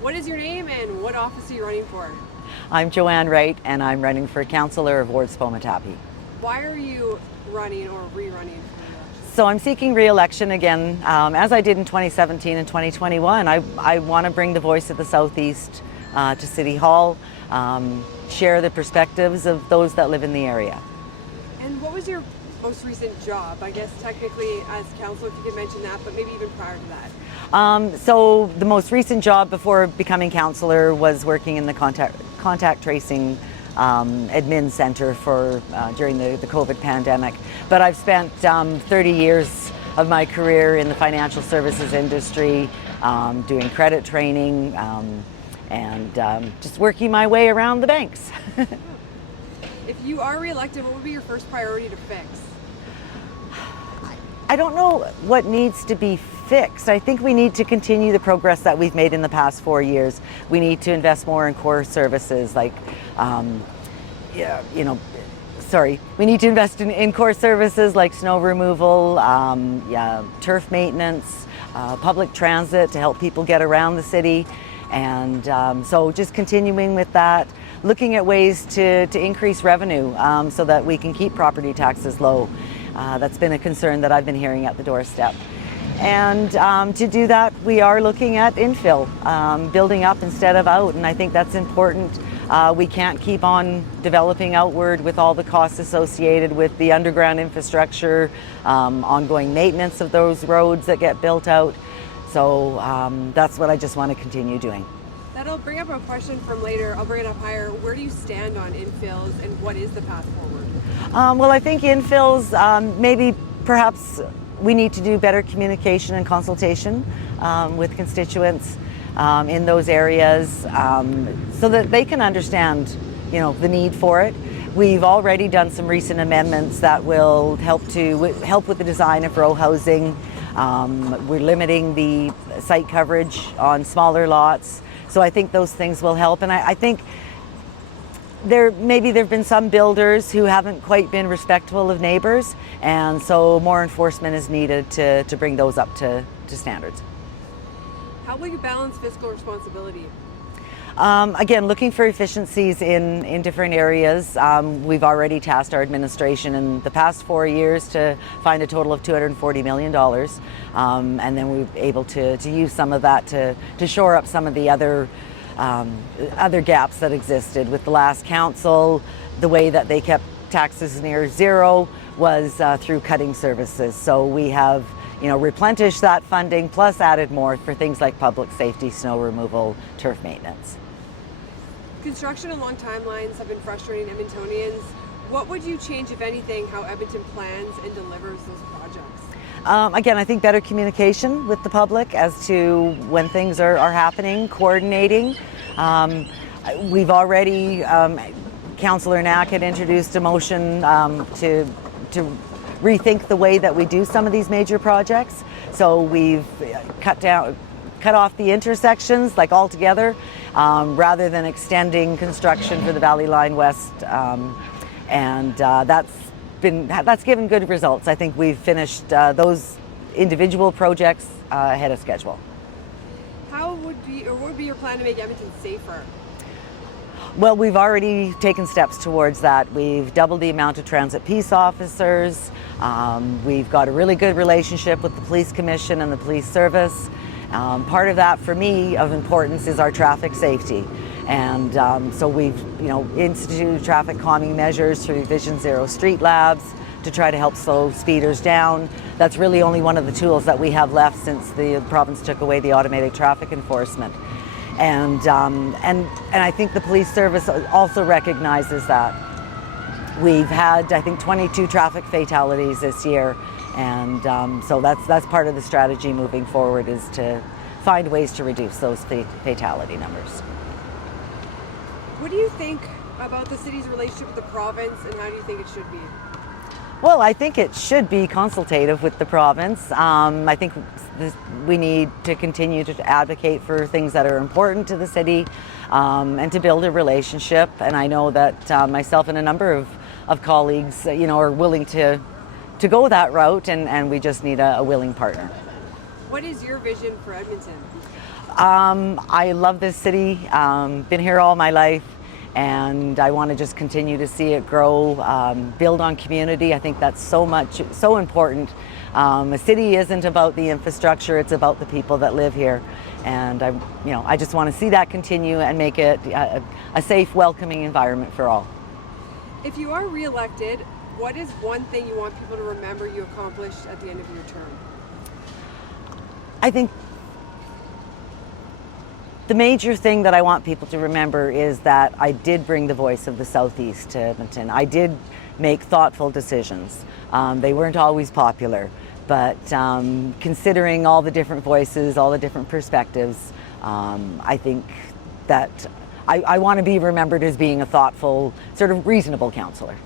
What is your name and what office are you running for? I'm Joanne Wright, and I'm running for Councillor of Ward Sspomitapi. Why are you running or rerunning for re-election? So I'm seeking re-election again, as I did in 2017 and 2021. I want to bring the voice of the Southeast to City Hall, share the perspectives of those that live in the area. And what was your most recent job? I guess technically as council, if you could mention that, but maybe even prior to that. So the most recent job before becoming councillor was working in the contact tracing admin center for during the COVID pandemic. But I've spent 30 years of my career in the financial services industry, doing credit training and just working my way around the banks. If you are re-elected, what would be your first priority to fix? I don't know what needs to be fixed. I think we need to continue the progress that we've made in the past 4 years. We need to invest more in core services like, we need to invest in core services like snow removal, turf maintenance, public transit to help people get around the city. And so just continuing with that, looking at ways to increase revenue so that we can keep property taxes low. That's been a concern that I've been hearing at the doorstep. And to do that, we are looking at infill, building up instead of out, and I think that's important. We can't keep on developing outward with all the costs associated with the underground infrastructure, ongoing maintenance of those roads that get built out. So that's what I just want to continue doing. That'll bring up a question from later. I'll bring it up higher. Where do you stand on infills and what is the path forward? Well, I think infills, maybe perhaps we need to do better communication and consultation with constituents in those areas so that they can understand, the need for it. We've already done some recent amendments that will help with the design of row housing. We're limiting the site coverage on smaller lots. So I think those things will help. And I think maybe there have been some builders who haven't quite been respectful of neighbors, and so more enforcement is needed to bring those up to standards. How will you balance fiscal responsibility? Again, looking for efficiencies in different areas. We've already tasked our administration in the past 4 years to find a total of $240 million. And then we were able to use some of that to shore up some of the other gaps that existed. With the last council, the way that they kept taxes near zero was through cutting services. So we have replenished that funding plus added more for things like public safety, snow removal, turf maintenance. Construction and long timelines have been frustrating Edmontonians. What would you change, if anything, how Edmonton plans and delivers those projects? Again, I think better communication with the public as to when things are happening, coordinating. We've already, Councillor Knack had introduced a motion to rethink the way that we do some of these major projects. So we've cut off the intersections like altogether, rather than extending construction for the Valley Line West, and that's given good results. I think we've finished those individual projects ahead of schedule. What would be your plan to make Edmonton safer? Well, we've already taken steps towards that. We've doubled the amount of transit peace officers. We've got a really good relationship with the Police Commission and the police service. Part of that, for me, of importance is our traffic safety. And so we've instituted traffic calming measures through Vision Zero street labs to try to help slow speeders down. That's really only one of the tools that we have left since the province took away the automated traffic enforcement. And I think the police service also recognizes that. We've had, I think, 22 traffic fatalities this year, and so that's part of the strategy moving forward, is to find ways to reduce those fatality numbers. What do you think about the city's relationship with the province, and how do you think it should be? Well, I think it should be consultative with the province. I think we need to continue to advocate for things that are important to the city, and to build a relationship. And I know that myself and a number of colleagues, are willing to go that route, and we just need a willing partner. What is your vision for Edmonton? I love this city, been here all my life, and I want to just continue to see it grow, build on community. I think that's so important. A city isn't about the infrastructure, it's about the people that live here. And I just want to see that continue and make it a safe, welcoming environment for all. If you are re-elected, what is one thing you want people to remember you accomplished at the end of your term? I think the major thing that I want people to remember is that I did bring the voice of the Southeast to Edmonton. I did make thoughtful decisions. They weren't always popular, but considering all the different voices, all the different perspectives, I think that I want to be remembered as being a thoughtful, sort of reasonable councillor.